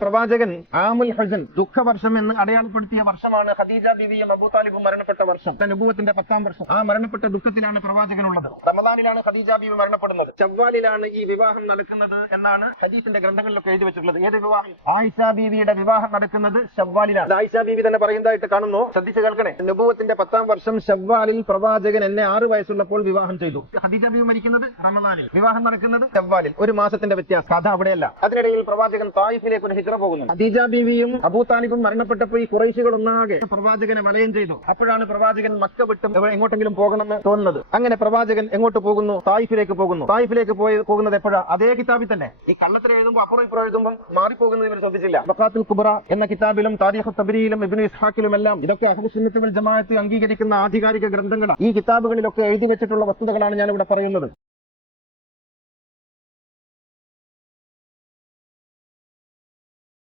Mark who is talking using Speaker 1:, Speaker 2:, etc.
Speaker 1: പ്രവാചകൻ ആമുൽ ഹസൻ ദുഃഖവർഷം എന്ന് അടയാളപ്പെടുത്തിയ വർഷമാണ് ഖദീജ ബിവിയും അബൂ താലിബും മരണപ്പെട്ട വർഷം. നുബുവത്തിന്റെ പത്താം വർഷം. ആ മരണപ്പെട്ട ദുഃഖത്തിലാണ് പ്രവാചകൻ ഉള്ളത് റമദാനിലാണ് ഖദീജ ബിവി മരണപ്പെടുന്നത്. ചവ്വാലിലാണ് ഈ വിവാഹം നടക്കുന്നത് എന്നാണ് ഹദീസിന്റെ ഗ്രന്ഥങ്ങളിലൊക്കെ എഴുതി വെച്ചിട്ടുള്ളത്. ഏത് വിവാഹം? ആയിഷ ബിവിയുടെ വിവാഹം നടക്കുന്നത് ഷവ്വാലിലാണ് ആയിഷ ബീവി തന്നെ പറയുന്നതായിട്ട് കാണുന്നു. ശ്രദ്ധിച്ച് കേൾക്കണേ. നുബുവത്തിന്റെ പത്താം വർഷം ഷവ്വാലിൽ പ്രവാചകൻ എന്നെ ആറ് വയസ്സുള്ളപ്പോൾ വിവാഹം ചെയ്തു. ഖദീജ ബീവി മരിക്കുന്നത് റമദാനിൽ. വിവാഹം നടക്കുന്നത് ഷവ്വാലിൽ ഒരു മാസത്തിന്റെ വ്യത്യാസം. കഥ അവിടെയല്ല. അതിനിടയിൽ പ്രവാചകൻ തായിഫിലേക്ക് ഒരു ഹിജ്റ പോകുന്നു അദീജ ബീവിയും അബൂ താലിബും മരണപ്പെട്ടപ്പോൾ ഈ കുറേശികൾ ഒന്നാകെ പ്രവാചകനെ വലയം ചെയ്തു. അപ്പോഴാണ് പ്രവാചകൻ മക്ക വിട്ടും എങ്ങോട്ടെങ്കിലും പോകണമെന്ന് തോന്നുന്നത്. അങ്ങനെ പ്രവാചകൻ എങ്ങോട്ട് പോകുന്നു? തായിഫിലേക്ക് പോകുന്നു. തായിഫിലേക്ക് പോയി പോകുന്നത് എപ്പോഴാണ് അതേ കിതാബിൽ തന്നെ. ഈ കള്ളത്തിൽ എഴുതുമ്പോൾ അപ്പുറം ഇപ്പുറം എഴുതുമ്പോൾ മാറിപ്പോകുന്നത് ഇവർ ശ്രദ്ധിച്ചില്ല. ബക്കാത്തുൽ കുബറ എന്ന കിതാബിലും താരിഖ് തബരിയിലും ഇബ്നു ഇസ്ഹാക്കിലും എല്ലാം ഇതൊക്കെ അഹുസുന്നത്ത് വൽ ജമാഅത്ത് അംഗീകരിക്കുന്ന ആധികാരിക ഗ്രന്ഥങ്ങളാണ്. ഈ കിതാബുകളിലൊക്കെ എഴുതി വെച്ചിട്ടുള്ള വസ്തുതകളാണ് ഞാൻ ഇവിടെ പറയുന്നത്.